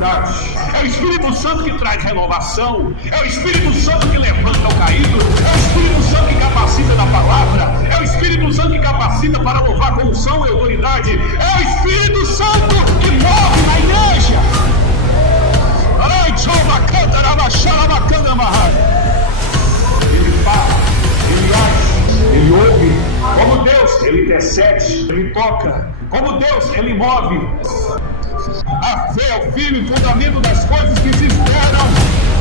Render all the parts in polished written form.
autoridade. É o Espírito Santo que traz renovação. É o Espírito Santo que levanta o caído. É o Espírito Santo que capacita na palavra. É o Espírito Santo que capacita para louvar com unção e autoridade. É o Espírito Santo que move na igreja. Ele fala, ele age, ele ouve. Como Deus, ele intercede, ele toca. Como Deus, ele move. A fé é o firme fundamento das coisas que se esperam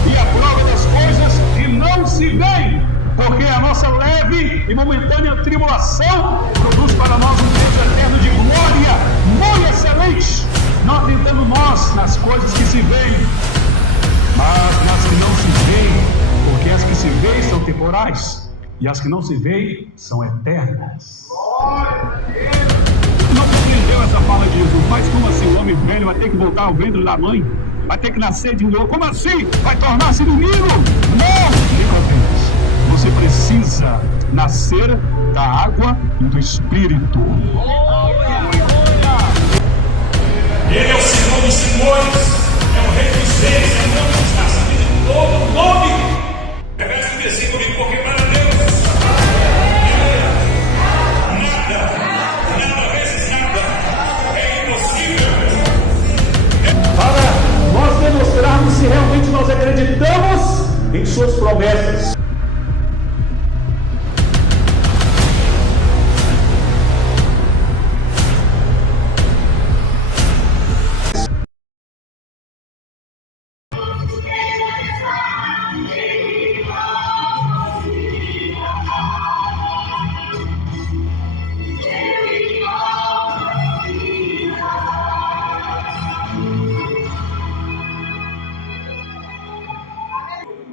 e a prova das coisas que não se veem. Porque a nossa leve e momentânea tribulação produz para nós um peso eterno de glória muito excelente, não atentando nós nas coisas que se veem, mas nas que não se veem, porque as que se veem são temporais e as que não se veem são eternas. Não compreendeu essa fala de Jesus? Mas como assim? O homem velho vai ter que voltar ao ventre da mãe? Vai ter que nascer de novo? Como assim? Vai tornar-se menino? Não! Nicodemus, você precisa nascer da água e do Espírito. Ele é o Senhor dos senhores, é o Rei dos reis, é o nome que está acima de todo nome. Reveste o versículo comigo, porque para Deus nada vezes nada é impossível. Para nós demonstrarmos se realmente nós acreditamos em suas promessas.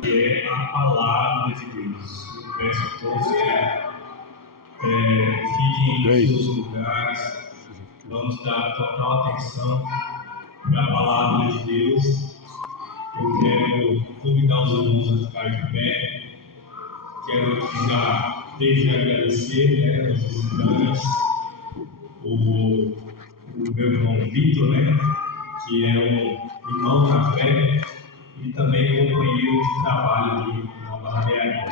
É a palavra de Deus. Eu peço a todos que fiquem em seus lugares. Vamos dar total atenção para a palavra de Deus. Eu quero convidar os irmãos a ficar de pé. Quero já desde agradecer aos visitantes, o meu irmão Vitor, que é um irmão na fé e também companheiro de trabalho aqui na barbearia.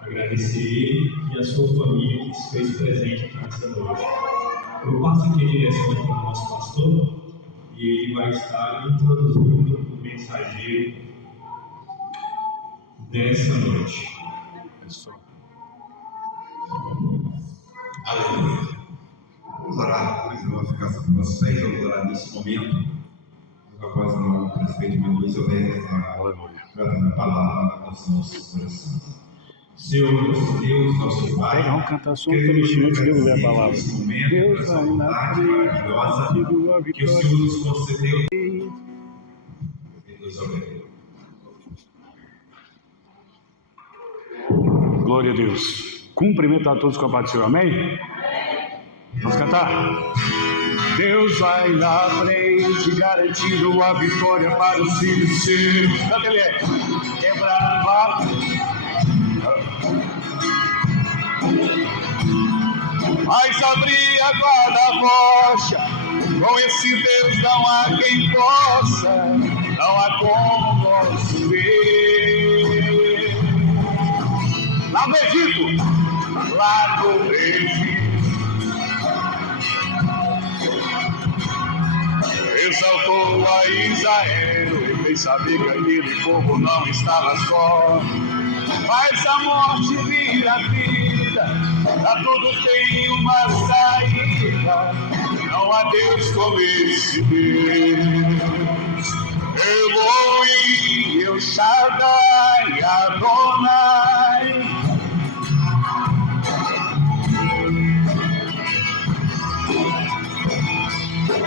Agradecer ele e a sua família que se fez presente aqui nesta noite. Eu passo aqui a direção para o nosso pastor e ele vai estar introduzindo o mensageiro dessa noite. Aleluia. Vamos orar, mas eu vou ficar sobre vocês, vamos orar nesse momento. Após o prefeito Mendoza, eu venho trazendo a palavra aos nossos corações. Senhor, nosso Deus, nosso Pai, Vamos cantar só um trechinho antes de eu ler a palavra. Nesse momento, Deus, essa vontade maravilhosa que o Senhor nos concedeu. Deus abençoe. Glória a Deus. Cumprimentar a todos com a paz do Senhor. Amém? Vamos cantar? Deus vai na frente, garantindo a vitória para os filhos seus. Canta ele é. Quebrar o barco. Mas abrir a guarda-rocha, com esse Deus não há quem possa, não há como nosso ver. Lá no Egito, lá no Egito, exaltou a Israel e fez saber que aquele povo não estava só. Faz a morte vir a vida, a tudo tem uma saída. Não há Deus como esse Deus. Elohim, El Shaddai, Adonai.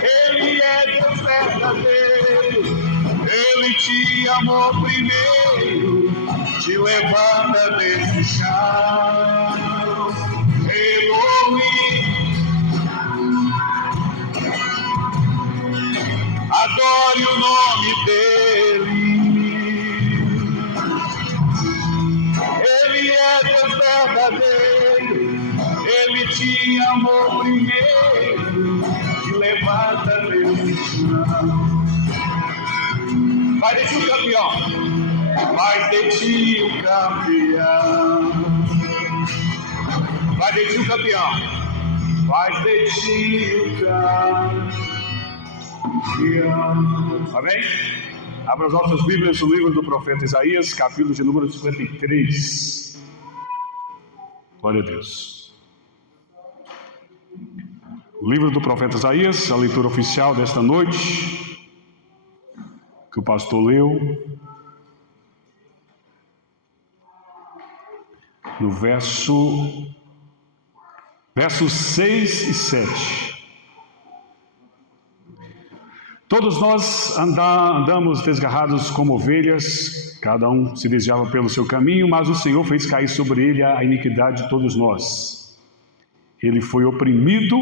Ele é Deus verdadeiro, Ele te amou primeiro, te levanta desse chão. Elohim, adore o nome dele. Ele é Deus verdadeiro, Ele te amou primeiro, te levanta desse chão. Vai de ti o campeão. Vai de ti o campeão. Vai de ti o campeão. Vai de ti o campeão. Amém? Abra as nossas Bíblias no livro do profeta Isaías, capítulo de número 53. Glória a Deus. O livro do profeta Isaías, a leitura oficial desta noite, que o pastor leu, no versos 6 e 7. Todos nós andamos desgarrados como ovelhas, cada um se desviava pelo seu caminho, mas o Senhor fez cair sobre ele a iniquidade de todos nós. Ele foi oprimido,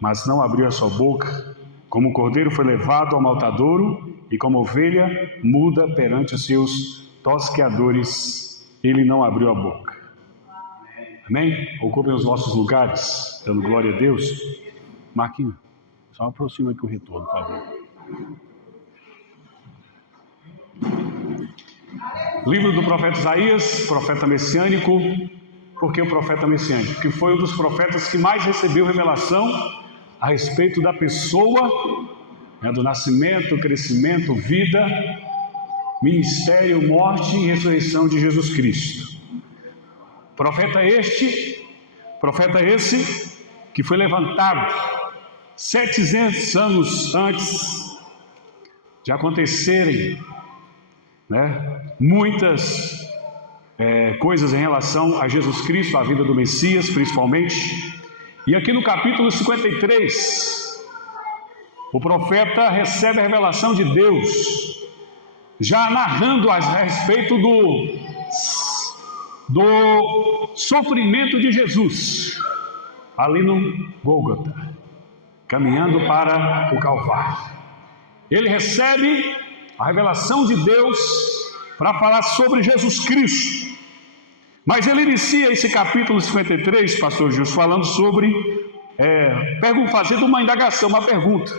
mas não abriu a sua boca. Como cordeiro foi levado ao matadouro, e como ovelha muda perante os seus tosqueadores, ele não abriu a boca. Amém? Ocupem os vossos lugares, dando glória a Deus. Marquinhos, só aproxima aqui o retorno, por favor. Livro do profeta Isaías, profeta messiânico. Por que o profeta messiânico? Porque foi um dos profetas que mais recebeu revelação a respeito da pessoa, do nascimento, crescimento, vida, ministério, morte e ressurreição de Jesus Cristo. Profeta esse que foi levantado 700 anos antes de acontecerem, muitas coisas em relação a Jesus Cristo, a vida do Messias principalmente. E aqui no capítulo 53, o profeta recebe a revelação de Deus, já narrando a respeito do sofrimento de Jesus, ali no Gólgota, caminhando para o Calvário. Ele recebe a revelação de Deus para falar sobre Jesus Cristo. Mas ele inicia esse capítulo 53, pastor Gilson, falando sobre, fazendo uma indagação, uma pergunta.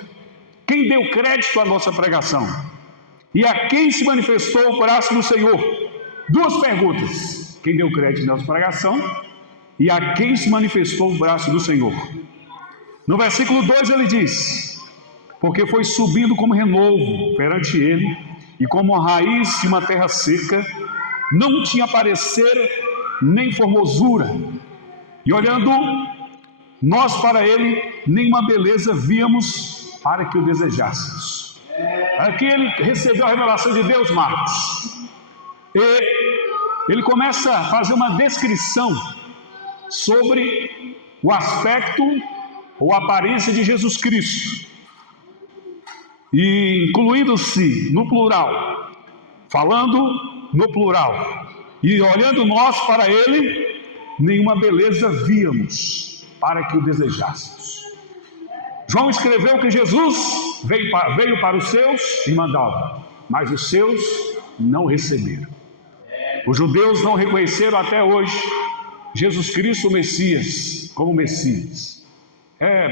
Quem deu crédito à nossa pregação? E a quem se manifestou o braço do Senhor? Duas perguntas. Quem deu crédito à nossa pregação? E a quem se manifestou o braço do Senhor? No versículo 2 ele diz: porque foi subindo como renovo perante ele, e como a raiz de uma terra seca, não tinha parecer nem formosura, e olhando nós para ele, nenhuma beleza víamos para que o desejássemos. Aqui ele recebeu a revelação de Deus, Marcos, e ele começa a fazer uma descrição sobre o aspecto ou a aparência de Jesus Cristo, e incluindo-se no plural, falando no plural, e olhando nós para ele, nenhuma beleza víamos para que o desejássemos. João escreveu que Jesus veio para os seus e mandava, mas os seus não receberam. Os judeus não reconheceram até hoje Jesus Cristo, o Messias, como Messias.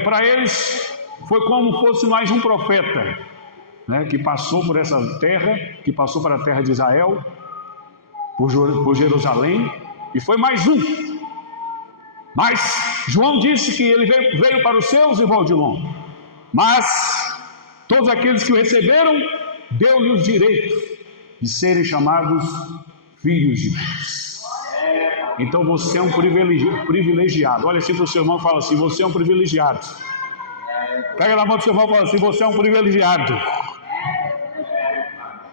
Para eles foi como fosse mais um profeta, que passou por essa terra, que passou para a terra de Israel, por Jerusalém, e foi mais um. Mas João disse que ele veio para os seus e Valdilon, mas todos aqueles que o receberam, deu-lhe o direito de serem chamados filhos de Deus. Então você é um privilegiado. Olha assim para o seu irmão e fala assim: você é um privilegiado. Pega na mão do seu irmão e fala assim: você é um privilegiado.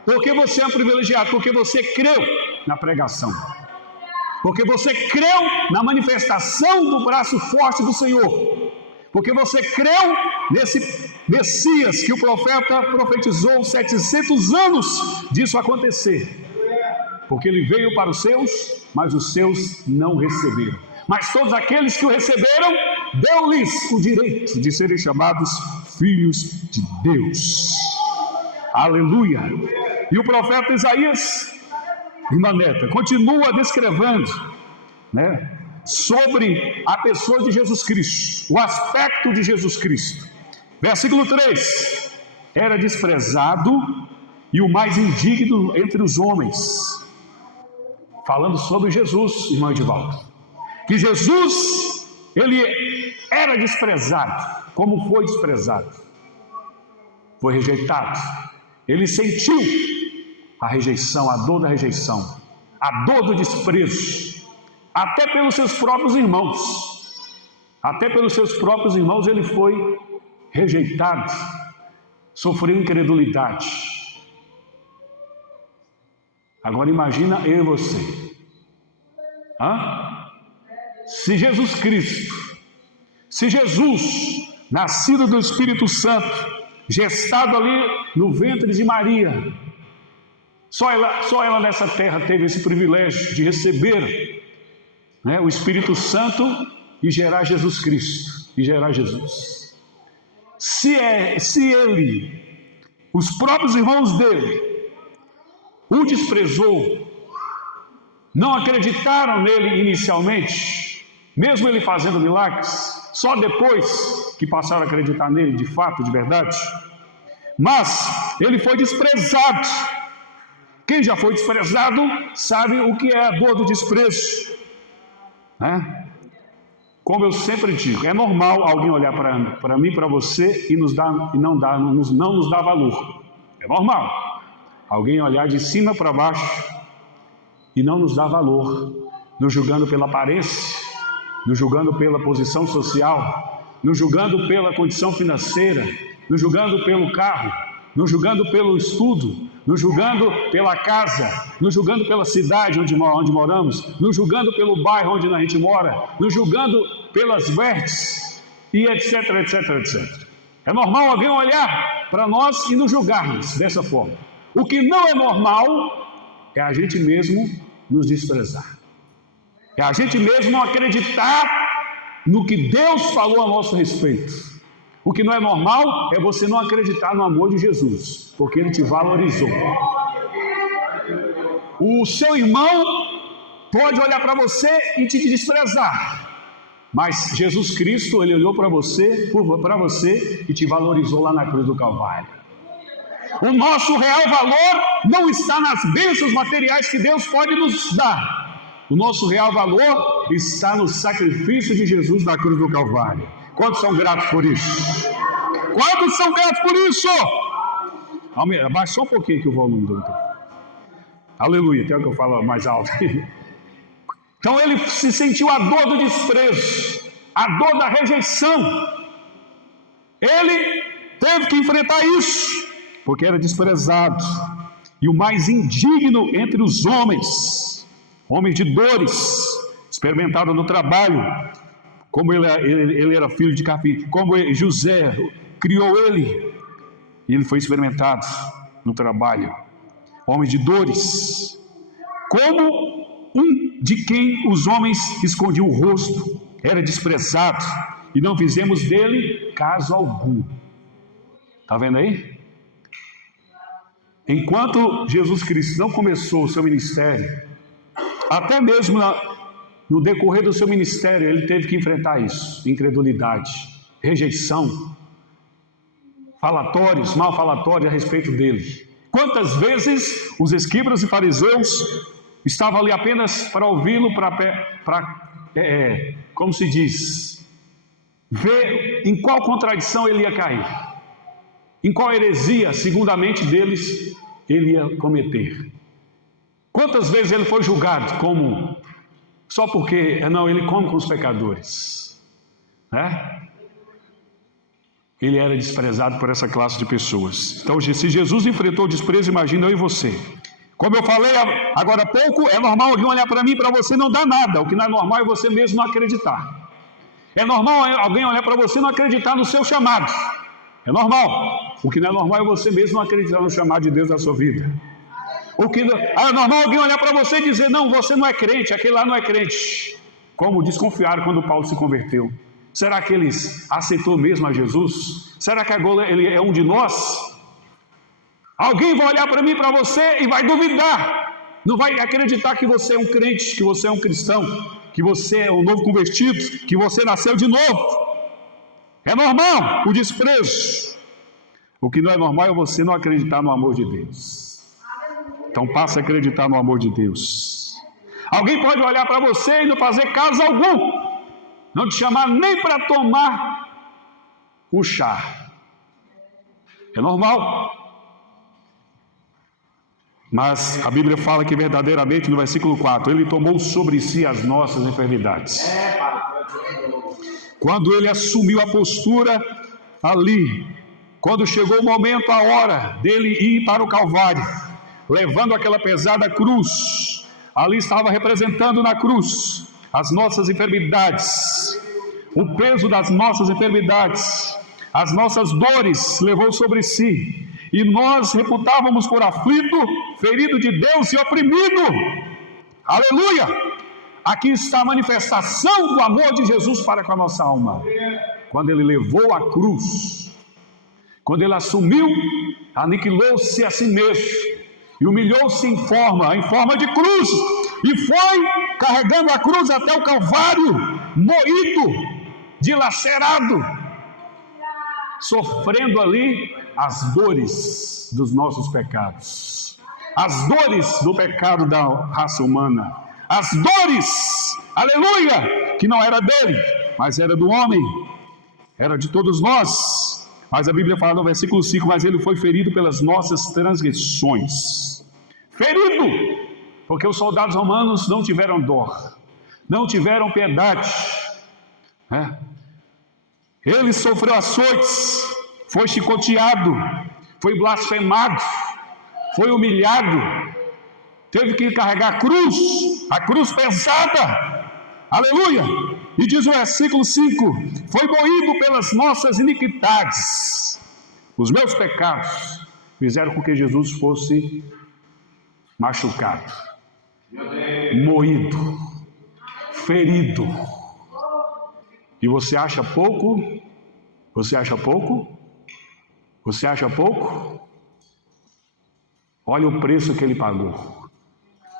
Por que você é um privilegiado? Porque você creu na pregação. Porque você creu na manifestação do braço forte do Senhor. Porque você creu nesse Messias que o profeta profetizou 700 anos disso acontecer. Porque ele veio para os seus, mas os seus não receberam. Mas todos aqueles que o receberam, deu-lhes o direito de serem chamados filhos de Deus. Aleluia! E o profeta Isaías, irmã Neta, continua descrevendo, sobre a pessoa de Jesus Cristo, o aspecto de Jesus Cristo. Versículo 3: era desprezado e o mais indigno entre os homens. Falando sobre Jesus, irmão Edivaldo. Que Jesus, ele era desprezado. Como foi desprezado? Foi rejeitado. Ele sentiu a rejeição, a dor da rejeição, a dor do desprezo, até pelos seus próprios irmãos. Até pelos seus próprios irmãos ele foi rejeitado, sofreu incredulidade. Agora imagina eu e você. Se Jesus Cristo, se Jesus, nascido do Espírito Santo, gestado ali no ventre de Maria, só ela nessa terra teve esse privilégio de receber, né, o Espírito Santo e gerar Jesus Cristo, e gerar Jesus. Se ele, os próprios irmãos dele, o desprezou, não acreditaram nele inicialmente, mesmo ele fazendo milagres, só depois que passaram a acreditar nele de fato, de verdade. Mas ele foi desprezado. Quem já foi desprezado sabe o que é a dor do desprezo, né? Como eu sempre digo, é normal alguém olhar para mim, para você e não nos dar valor. É normal alguém olhar de cima para baixo e não nos dar valor, nos julgando pela aparência, nos julgando pela posição social, nos julgando pela condição financeira, nos julgando pelo carro, nos julgando pelo estudo, nos julgando pela casa, nos julgando pela cidade onde moramos, nos julgando pelo bairro onde a gente mora, nos julgando pelas vestes e etc, etc, etc. É normal alguém olhar para nós e nos julgarmos dessa forma. O que não é normal é a gente mesmo nos desprezar. É a gente mesmo não acreditar no que Deus falou a nosso respeito. O que não é normal é você não acreditar no amor de Jesus, porque Ele te valorizou. O seu irmão pode olhar para você e te desprezar, mas Jesus Cristo, Ele olhou para você e te valorizou lá na cruz do Calvário. O nosso real valor não está nas bênçãos materiais que Deus pode nos dar. O nosso real valor está no sacrifício de Jesus na cruz do Calvário. Quantos são gratos por isso? Quantos são gratos por isso? Abaixa só um pouquinho aqui o volume do outro. Aleluia, tem que eu falo mais alto. Então ele se sentiu a dor do desprezo, a dor da rejeição. Ele teve que enfrentar isso, porque era desprezado, e o mais indigno entre os homens, homens de dores, experimentado no trabalho, como ele era filho de carpinteiro, como José criou ele, e ele foi experimentado no trabalho, homem de dores, como um de quem os homens escondiam o rosto, era desprezado, e não fizemos dele caso algum. Está vendo aí? Enquanto Jesus Cristo não começou o seu ministério, até mesmo no decorrer do seu ministério, ele teve que enfrentar isso: incredulidade, rejeição, falatórios, mal falatórios a respeito dele. Quantas vezes os escribas e fariseus estavam ali apenas para ouvi-lo, como se diz, ver em qual contradição ele ia cair, em qual heresia, segundo a mente deles, ele ia cometer. Quantas vezes ele foi julgado como, só porque, ele come com os pecadores, né? Ele era desprezado por essa classe de pessoas. Então, se Jesus enfrentou o desprezo, imagina eu e você. Como eu falei agora há pouco, é normal alguém olhar para mim e para você não dar nada. O que não é normal é você mesmo não acreditar. É normal alguém olhar para você e não acreditar no seu chamado. É normal. O que não é normal é você mesmo não acreditar no chamado de Deus na sua vida. É normal alguém olhar para você e dizer: não, você não é crente, aquele lá não é crente. Como desconfiaram quando Paulo se converteu. Será que ele aceitou mesmo a Jesus? Será que agora ele é um de nós? Alguém vai olhar para mim e para você e vai duvidar. Não vai acreditar que você é um crente, que você é um cristão, que você é um novo convertido, que você nasceu de novo. É normal o desprezo. O que não é normal é você não acreditar no amor de Deus. Então passe a acreditar no amor de Deus. Alguém pode olhar para você e não fazer caso algum, não te chamar nem para tomar um chá. É normal. Mas a Bíblia fala que verdadeiramente, no versículo 4, Ele tomou sobre si as nossas enfermidades. Quando Ele assumiu a postura ali, quando chegou o momento, a hora dele ir para o Calvário, levando aquela pesada cruz, ali estava representando na cruz as nossas enfermidades, o peso das nossas enfermidades, as nossas dores levou sobre si, e nós reputávamos por aflito, ferido de Deus e oprimido. Aleluia! Aqui está a manifestação do amor de Jesus para com a nossa alma. Quando Ele levou a cruz, quando Ele assumiu, aniquilou-se a si mesmo e humilhou-se em forma de cruz, e foi carregando a cruz até o Calvário, moído, dilacerado, sofrendo ali as dores dos nossos pecados, as dores do pecado da raça humana, as dores, aleluia, que não era dele, mas era do homem, era de todos nós. Mas a Bíblia fala no versículo 5, mas Ele foi ferido pelas nossas transgressões. Ferido, porque os soldados romanos não tiveram dó, não tiveram piedade, Ele sofreu açoites, foi chicoteado, foi blasfemado, foi humilhado, teve que carregar a cruz pesada, aleluia. E diz o versículo 5, foi moído pelas nossas iniquidades, os meus pecados fizeram com que Jesus fosse machucado, moído, ferido. E você acha pouco? Você acha pouco? Você acha pouco? Olha o preço que Ele pagou.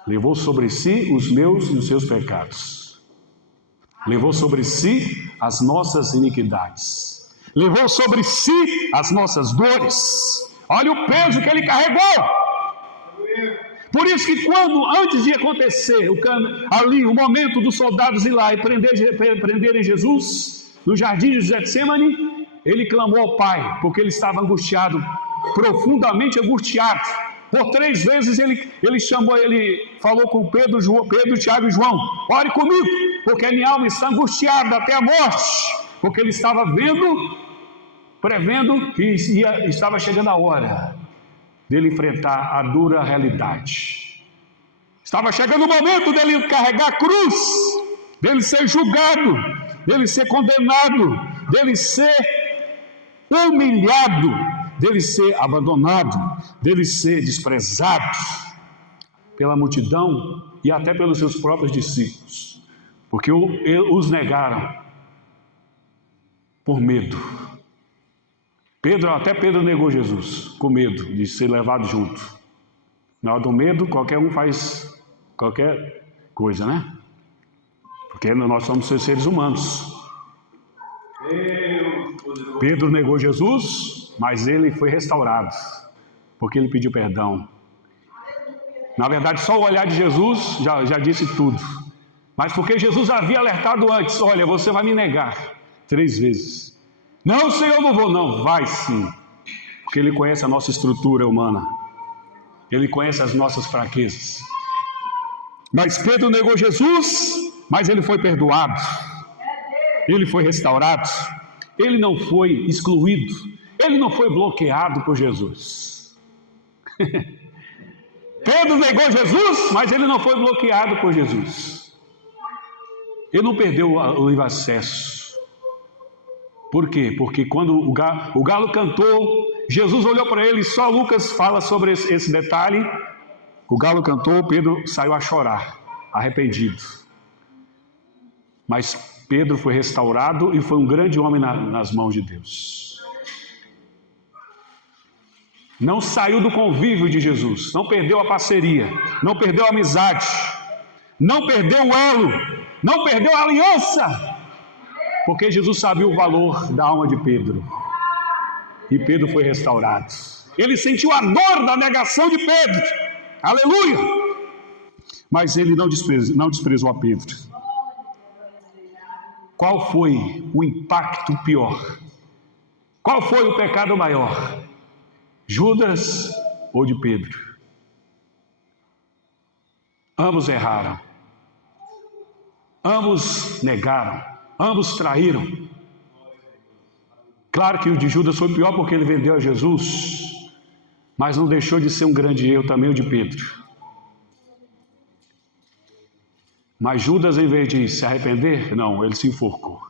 Levou sobre si os meus e os seus pecados. Levou sobre si as nossas iniquidades. Levou sobre si as nossas dores. Olha o peso que Ele carregou. Por isso que quando, antes de acontecer o momento dos soldados ir lá e prenderem Jesus, no jardim de Getsemane, Ele clamou ao Pai, porque Ele estava angustiado, profundamente angustiado. Por 3 vezes ele falou com Pedro, Tiago e João, ore comigo, porque a minha alma está angustiada até a morte, porque ele estava prevendo que estava chegando a hora dele enfrentar a dura realidade. Estava chegando o momento dele carregar a cruz, dele ser julgado, dele ser condenado, dele ser humilhado, dele ser abandonado, dele ser desprezado pela multidão e até pelos seus próprios discípulos, porque os negaram por medo. Até Pedro negou Jesus, com medo de ser levado junto. Na hora do medo, qualquer um faz qualquer coisa, né? Porque nós somos seres humanos. Pedro negou Jesus, mas ele foi restaurado, porque ele pediu perdão. Na verdade, só o olhar de Jesus já disse tudo. Mas porque Jesus havia alertado antes, olha, você vai me negar 3 vezes. Não, Senhor, não vou. Não, vai sim. Porque Ele conhece a nossa estrutura humana. Ele conhece as nossas fraquezas. Mas Pedro negou Jesus, mas ele foi perdoado. Ele foi restaurado. Ele não foi excluído. Ele não foi bloqueado por Jesus. Pedro negou Jesus, mas ele não foi bloqueado por Jesus. Ele não perdeu o livre acesso. Por quê? Porque quando o galo cantou, Jesus olhou para ele, só Lucas fala sobre esse detalhe. O galo cantou, Pedro saiu a chorar, arrependido. Mas Pedro foi restaurado e foi um grande homem nas mãos de Deus. Não saiu do convívio de Jesus, não perdeu a parceria, não perdeu a amizade, não perdeu o elo, não perdeu a aliança, porque Jesus sabia o valor da alma de Pedro. E Pedro foi restaurado. Ele sentiu a dor da negação de Pedro. Aleluia! Mas ele não desprezou a Pedro. Qual foi o impacto pior? Qual foi o pecado maior? Judas ou de Pedro? Ambos erraram. Ambos negaram. Ambos traíram. Claro que o de Judas foi pior porque ele vendeu a Jesus, mas não deixou de ser um grande erro também o de Pedro. Mas Judas, em vez de se arrepender, não, ele se enforcou.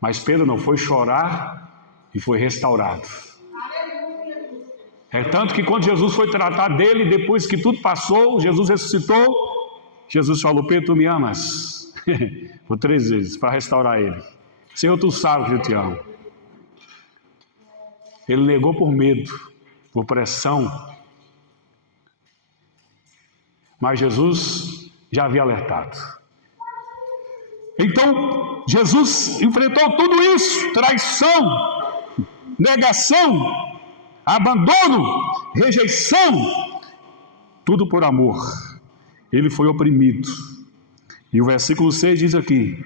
Mas Pedro não, foi chorar e foi restaurado. É tanto que quando Jesus foi tratar dele, depois que tudo passou, Jesus ressuscitou, Jesus falou: Pedro, tu me amas? Por 3 vezes, para restaurar ele. Senhor, tu sabes que eu te amo. Ele negou por medo, por pressão. Mas Jesus já havia alertado. Então, Jesus enfrentou tudo isso: traição, negação, abandono, rejeição, tudo por amor. Ele foi oprimido. E o versículo 6 diz aqui,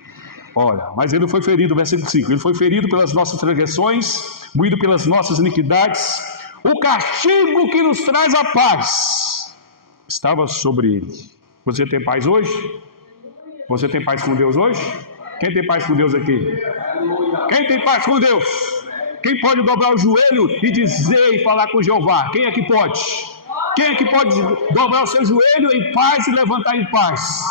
olha, mas ele foi ferido, versículo 5, ele foi ferido pelas nossas transgressões, moído pelas nossas iniquidades, o castigo que nos traz a paz estava sobre ele. Você tem paz hoje? Você tem paz com Deus hoje? Quem tem paz com Deus aqui? Quem tem paz com Deus? Quem pode dobrar o joelho e dizer e falar com Jeová? Quem é que pode? Quem é que pode dobrar o seu joelho em paz e levantar em paz?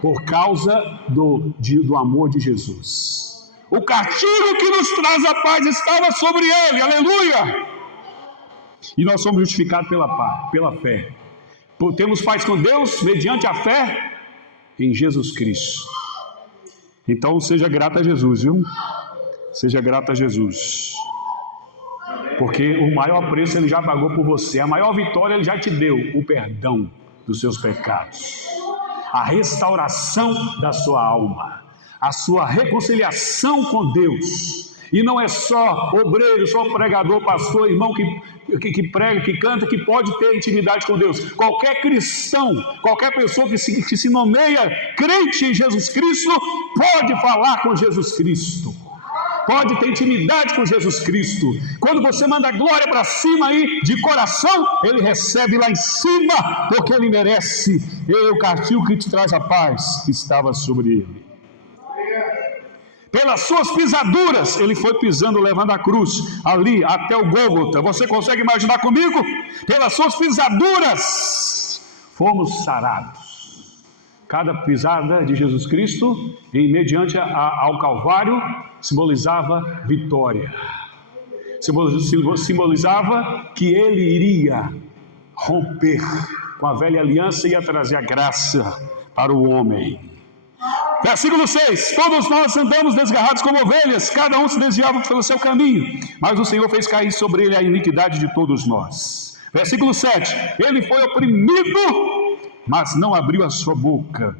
Por causa do amor de Jesus. O castigo que nos traz a paz estava sobre ele, aleluia! E nós somos justificados pela fé. Temos paz com Deus mediante a fé em Jesus Cristo. Então seja grato a Jesus, viu? Seja grato a Jesus. Porque o maior preço ele já pagou por você. A maior vitória ele já te deu: o perdão dos seus pecados, a restauração da sua alma, a sua reconciliação com Deus. E não é só obreiro, só pregador, pastor, irmão que prega, que canta, que pode ter intimidade com Deus. Qualquer cristão, qualquer pessoa que se nomeia crente em Jesus Cristo, pode falar com Jesus Cristo. Pode ter intimidade com Jesus Cristo. Quando você manda a glória para cima aí, de coração, ele recebe lá em cima, porque ele merece. O castigo que te traz a paz estava sobre ele. Pelas suas pisaduras, ele foi pisando, levando a cruz, ali até o Gólgota. Você consegue imaginar comigo? Pelas suas pisaduras, fomos sarados. Cada pisada de Jesus Cristo, mediante ao Calvário, simbolizava vitória. Simbolizava que ele iria romper com a velha aliança e ia trazer a graça para o homem. Versículo 6, todos nós andamos desgarrados como ovelhas, cada um se desviava pelo seu caminho, mas o Senhor fez cair sobre ele a iniquidade de todos nós. Versículo 7, ele foi oprimido, mas não abriu a sua boca.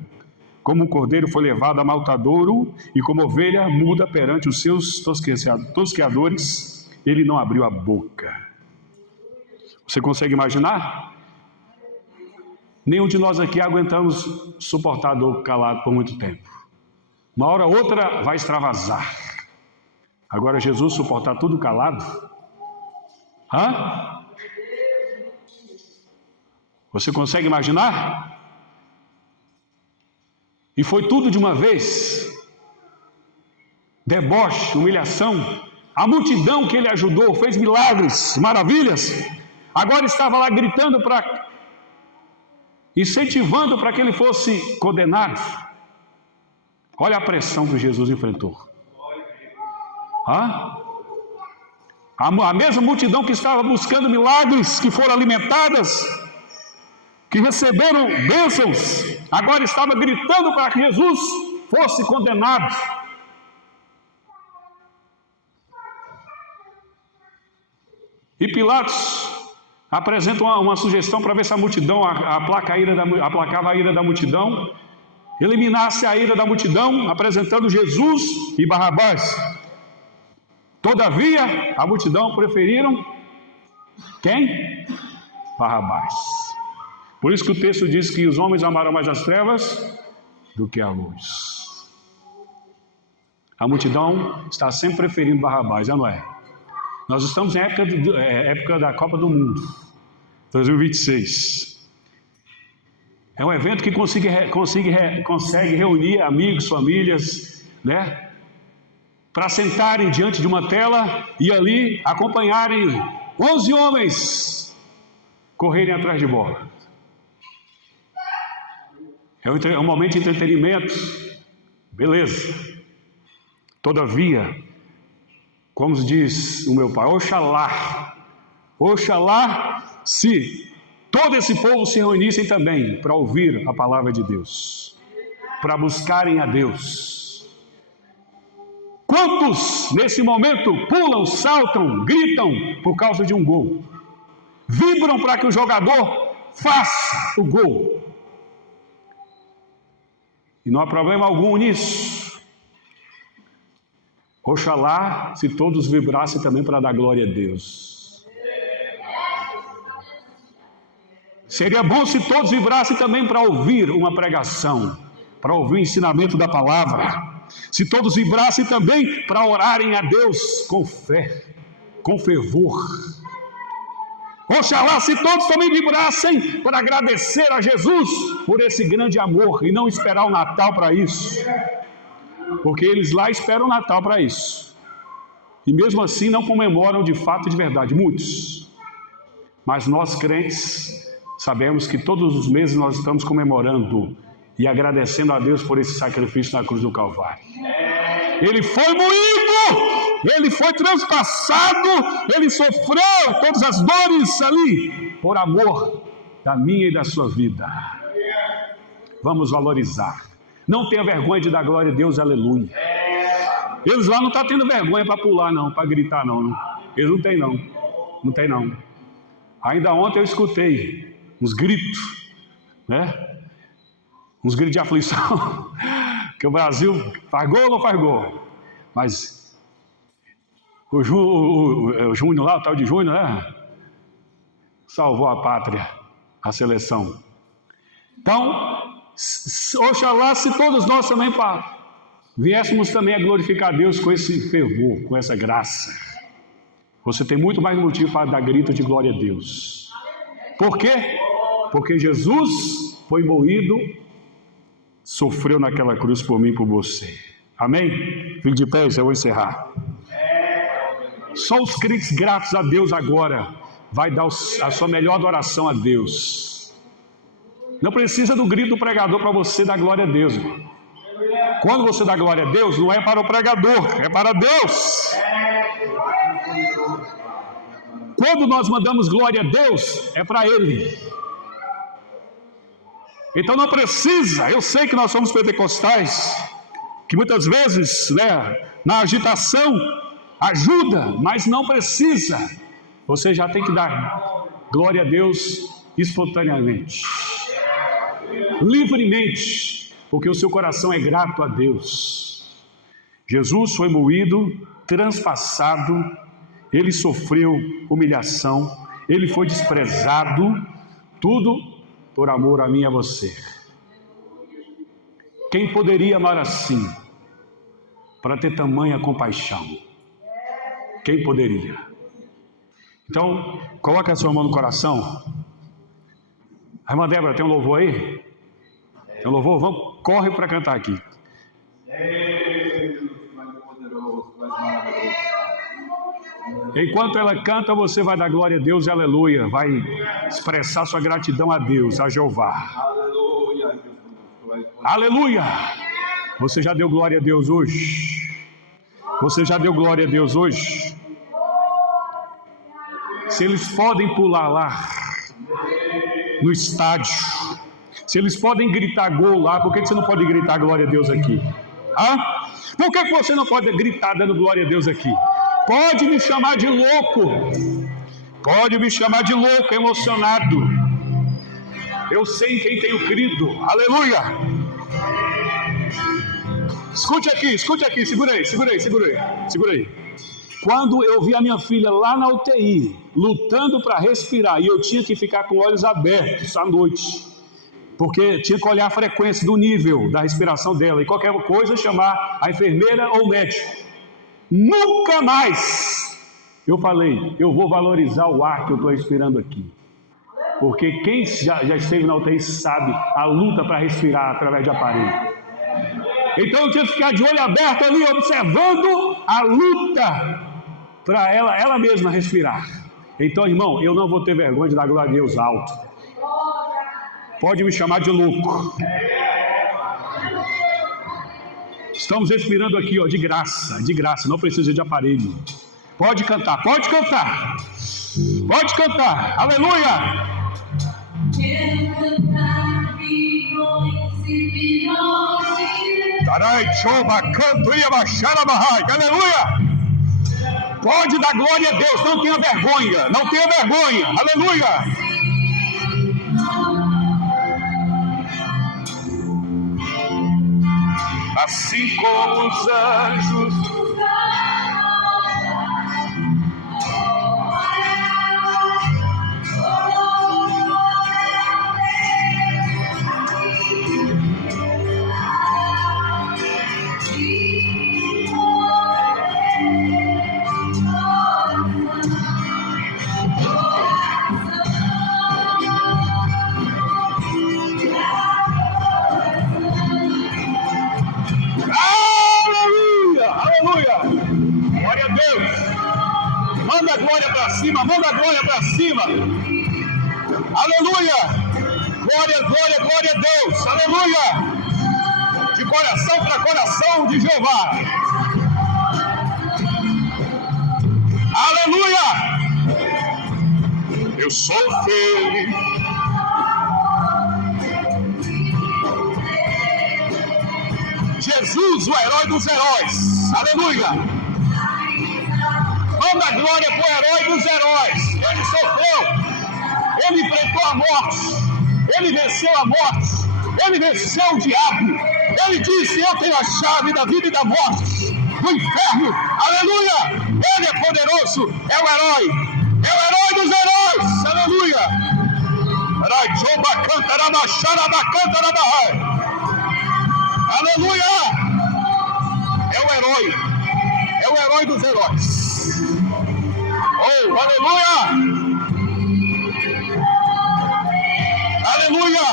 Como um cordeiro foi levado a matadouro, e como ovelha muda perante os seus tosqueadores, ele não abriu a boca. Você consegue imaginar? Nenhum de nós aqui aguentamos suportar dor calado por muito tempo. Uma hora ou outra vai extravasar. Agora Jesus suportar tudo calado? Você consegue imaginar? E foi tudo de uma vez. Deboche, humilhação. A multidão que ele ajudou, fez milagres, maravilhas. Agora estava lá gritando incentivando para que ele fosse condenado. Olha a pressão que Jesus enfrentou. A mesma multidão que estava buscando milagres, que foram alimentadas, que receberam bênçãos, agora estava gritando para que Jesus fosse condenado. E Pilatos apresenta uma sugestão para ver se a multidão aplacava a ira da multidão, eliminasse a ira da multidão, apresentando Jesus e Barrabás. Todavia, a multidão preferiram quem? Barrabás. Por isso que o texto diz que os homens amaram mais as trevas do que a luz. A multidão está sempre preferindo Barrabás, já não é? Nós estamos em época da Copa do Mundo, 2026. É um evento que consegue reunir amigos, famílias, né? Para sentarem diante de uma tela e ali acompanharem 11 homens correrem atrás de bola. É um momento de entretenimento, beleza. Todavia, como diz o meu pai, oxalá se todo esse povo se reunissem também para ouvir a palavra de Deus, para buscarem a Deus. Quantos nesse momento pulam, saltam, gritam por causa de um gol? Vibram para que o jogador faça o gol. E não há problema algum nisso. Oxalá se todos vibrassem também para dar glória a Deus. Seria bom se todos vibrassem também para ouvir uma pregação, para ouvir o ensinamento da palavra. Se todos vibrassem também para orarem a Deus com fé, com fervor. Oxalá se todos também vibrassem para agradecer a Jesus por esse grande amor e não esperar o Natal para isso. Porque eles lá esperam o Natal para isso. E mesmo assim não comemoram de fato e de verdade, muitos. Mas nós crentes sabemos que todos os meses nós estamos comemorando e agradecendo a Deus por esse sacrifício na cruz do Calvário. Ele foi moído, ele foi transpassado, ele sofreu todas as dores ali, por amor da minha e da sua vida. Vamos valorizar. Não tenha vergonha de dar glória a Deus, aleluia. Eles lá não estão tendo vergonha para pular não, para gritar não. Eles não têm não, não tem não. Ainda ontem eu escutei uns gritos, né? Uns gritos de aflição, que o Brasil faz gol ou não faz gol? Mas o Júnior lá, o tal de Júnior, né? Salvou a pátria, a seleção. Então, oxalá se todos nós também viéssemos também a glorificar a Deus com esse fervor, com essa graça. Você tem muito mais motivo para dar grito de glória a Deus. Por quê? Porque Jesus foi moído, sofreu naquela cruz por mim e por você. Amém? Fique de pé, eu vou encerrar. Só os crentes gratos a Deus agora vai dar a sua melhor adoração a Deus. Não precisa do grito do pregador para você dar glória a Deus. Quando você dá glória a Deus, não é para o pregador, é para Deus. Quando nós mandamos glória a Deus, é para Ele. Então não precisa, eu sei que nós somos pentecostais, que muitas vezes, né, na agitação ajuda, mas não precisa. Você já tem que dar glória a Deus espontaneamente, livremente, porque o seu coração é grato a Deus. Jesus foi moído, transpassado, ele sofreu humilhação, ele foi desprezado, tudo por amor a mim e a você. Quem poderia amar assim, para ter tamanha compaixão? Quem poderia? Então, coloca a sua mão no coração. A irmã Débora, tem um louvor aí? Tem um louvor? Vamos, corre para cantar aqui. Enquanto ela canta, você vai dar glória a Deus e aleluia. Vai expressar sua gratidão a Deus, a Jeová. Aleluia. Aleluia. Você já deu glória a Deus hoje? Você já deu glória a Deus hoje? Se eles podem pular lá no estádio, se eles podem gritar gol lá, por que você não pode gritar glória a Deus aqui? Por que você não pode gritar dando glória a Deus aqui? Pode me chamar de louco, pode me chamar de louco, emocionado. Eu sei em quem tenho crido. Aleluia. Escute aqui, segura aí. Quando eu vi a minha filha lá na UTI, lutando para respirar, e eu tinha que ficar com olhos abertos à noite, porque tinha que olhar a frequência do nível da respiração dela, e qualquer coisa chamar a enfermeira ou o médico. Nunca mais eu falei, eu vou valorizar o ar que eu estou respirando aqui. Porque quem já esteve na UTI sabe a luta para respirar através de aparelho. Então eu tinha que ficar de olho aberto ali, observando a luta para ela mesma respirar. Então, irmão, eu não vou ter vergonha de dar glória a Deus alto. Pode me chamar de louco. Estamos respirando aqui, ó, de graça, não precisa de aparelho. Pode cantar, pode cantar. Pode cantar, aleluia. Tarai, choba, canto, ia baixar a barraca, aleluia. Pode dar glória a Deus, não tenha vergonha, aleluia. Assim como os anjos, glória a Deus. Manda a glória para cima, aleluia. Glória a Deus, aleluia. De coração para coração de Jeová, aleluia. Eu sou feliz. Jesus, o herói dos heróis, aleluia. Manda a glória para o herói dos heróis. Ele sofreu, ele enfrentou a morte, ele venceu a morte, ele venceu o diabo. Ele disse: eu tenho a chave da vida e da morte, do inferno, aleluia. Ele é poderoso, é o herói dos heróis, aleluia. Aleluia. É o herói dos heróis. Oh, aleluia! Aleluia!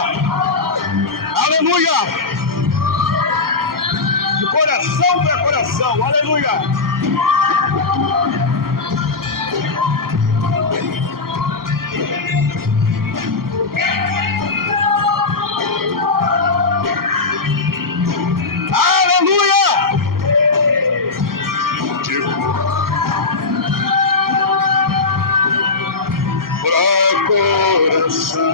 Aleluia! De coração para coração, aleluia! Aleluia! Coração.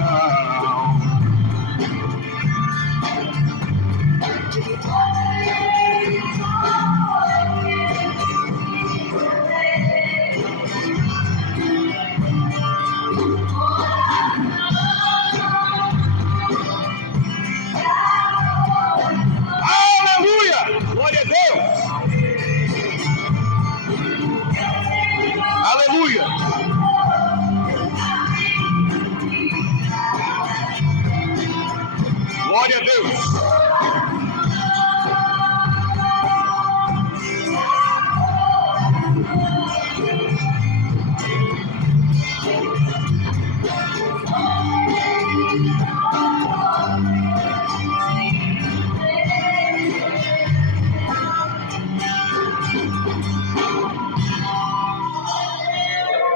Aleluia! Glória a Deus! Aleluia! Glória a Deus.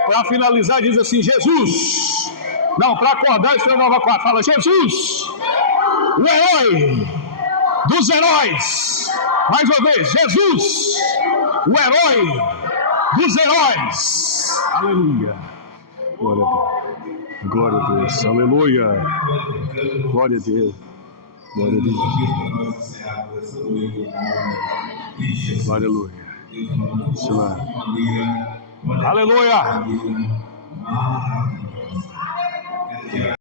Para finalizar, diz assim: Jesus. Não, para acordar, isso é nova 4. Fala: Jesus, o herói dos heróis. Mais uma vez: Jesus, o herói dos heróis. Aleluia. Glória a Deus. Aleluia. Glória a Deus. Glória a Deus. Aleluia. Aleluia.